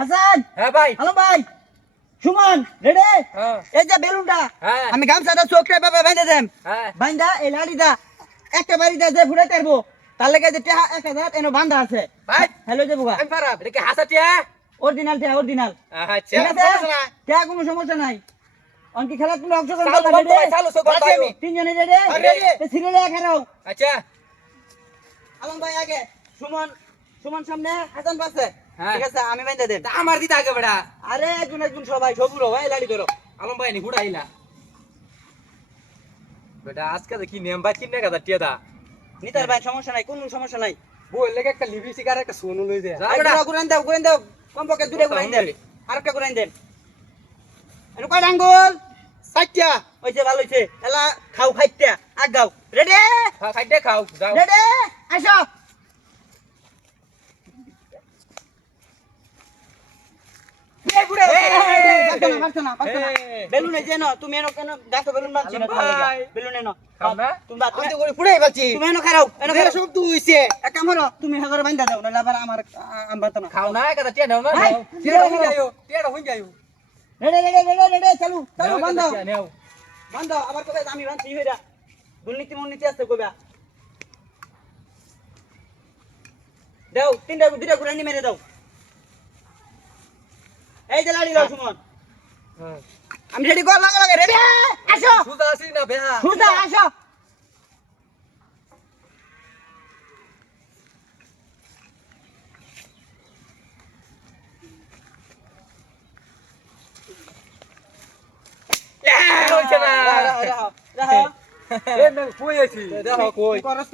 হাসান! হ্যাঁ ভাই। হ্যালো ভাই! সুমন রেডি? হ্যাঁ। এই যে বেলুনটা হ্যাঁ। আমি গামছাটা চোখটা ভাবে বেঁধে দেম। হ্যাঁ। এই লাড়িটা একটা বাড়িতে যে ফুটে তারবো তার লেগে যে টেহা এক হাজার এনে বান্ধা আছে। ভাই হ্যালো যে বুগা আমি পারাম এটা কি হাসাটিয়া অরিজিনাল টেহা অরিজিনাল। আচ্ছা। ঠিক আছে? টেহা কোনো সমস্যা নাই। অনকি খেলা তুমি অংশগ্রহণ করবে চালু ভাই। তিনজনে রেডি? ready। সিরিয়ালে এখানেও আচ্ছা। আলম ভাই আগে। সুমন সুমন সামনে হাসান পাশে। ঠিক আছে আমি বাইন্দা দেন। আমার দিতে আগে বেড়া। আরে একজন একজন সবাই সবুর ভাই লাড়ি ধরো। আলম ভাই নি হুড়াইলা বেটা আজকে দেখি নেম ভাই কিনে গাদা টিয়া নিতার ভাই সমস্যা নাই কোনো সমস্যা নাই। বই লেগে একটা লিপি সিগার একটা সোনু লই দে যা আই বেটা। ঘুরা ঘুরান দাও ঘুরান দাও। কমপক্ষে দুটো ঘুরান দেন। আরেকটা ঘুরান দেন। এনে কয় আঙ্গুল? সাইট্যা হইছে ভালো হইছে। এলা খাও খাইতে আগাও রেডি খাইতে খাও যাও। রেডি আসো এই বুড়ে পারছ না, পারছ না, পারছ না। বেলুন এই যে তুমি এনো কেন গাছো বেলুন না। বেলুন এনো। খাও তুমি তো করে পুরাই পাচ্ছি তুমি এনো এনো। সব হইছে এক কাম করো, তুমি দাও, আবার আমার না। খাও না গাদা টিয়া নাও না ভাই, হই যাইও টিয়াটা হই যাইও রেডি, রেডি, রেডি, রেডি, চালু, চালু, নাও বান্ধ। গাদা টিয়া বান্ধ, আবার কবে আমি বানছি হইরা। দুর্নীতি মুর্নীতি আছে কইবা। দাও, তিনটা দুইটা ঘুরানি মেরে দাও। এই যে লাড়ি দাও সুমন আমি রেডি কর লাগে লাগে রেডি আসো। সুজা আসি না বেহা? সুজা আসো।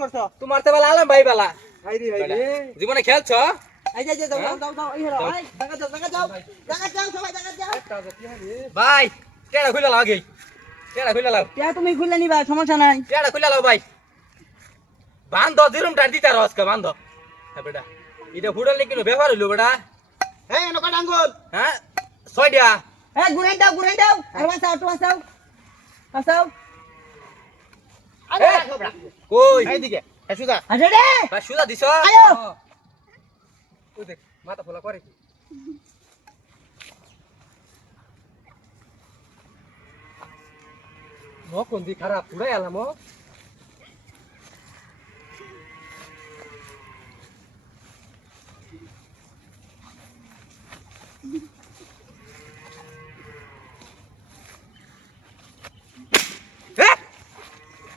করছ? তোমার তো বেলা। আলম ভাই বেলা। জীবনে খেলছ? ভাই টেড়া খুলে লাও আগে? টেড়া খুলে লাও? টিয়া তুমি খুললে নিবা সমস্যা নাই। টেড়া খুলে লাও ভাই? বান্ধ দিরুম টার দিতা রসকে বান্ধ। হ্যাঁ বেটা এটা ফুটল কিন্তু ব্যবহার হইল বেটা। এই এনো কটা আঙ্গুল? হ্যাঁ ছয় দিয়া। এই ঘুরাই দাও ঘুরাই দাও। আর বাঁচাও একটু বাঁচাও বাঁচাও কই? এইদিকে সুদা আরে রে! ভাই সুদা দিছ? আয়ো! ওই দেখ মাথা ফোলা করে কি? কোন দি খারাপ পুরাই আলাম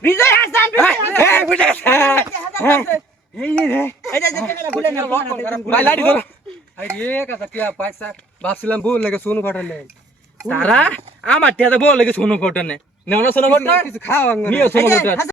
বিজয় হাসান বিজয় হাসান। এই বুঝে ভাবছিলাম বউ লেগে সোনু ঘটনে তারা? আমার টিয়াতে বল লাগে সোনো ফটো নেও না সোনো ফটো কিছু খাওয়া নিও সোনো এই যে, ফটো হাসান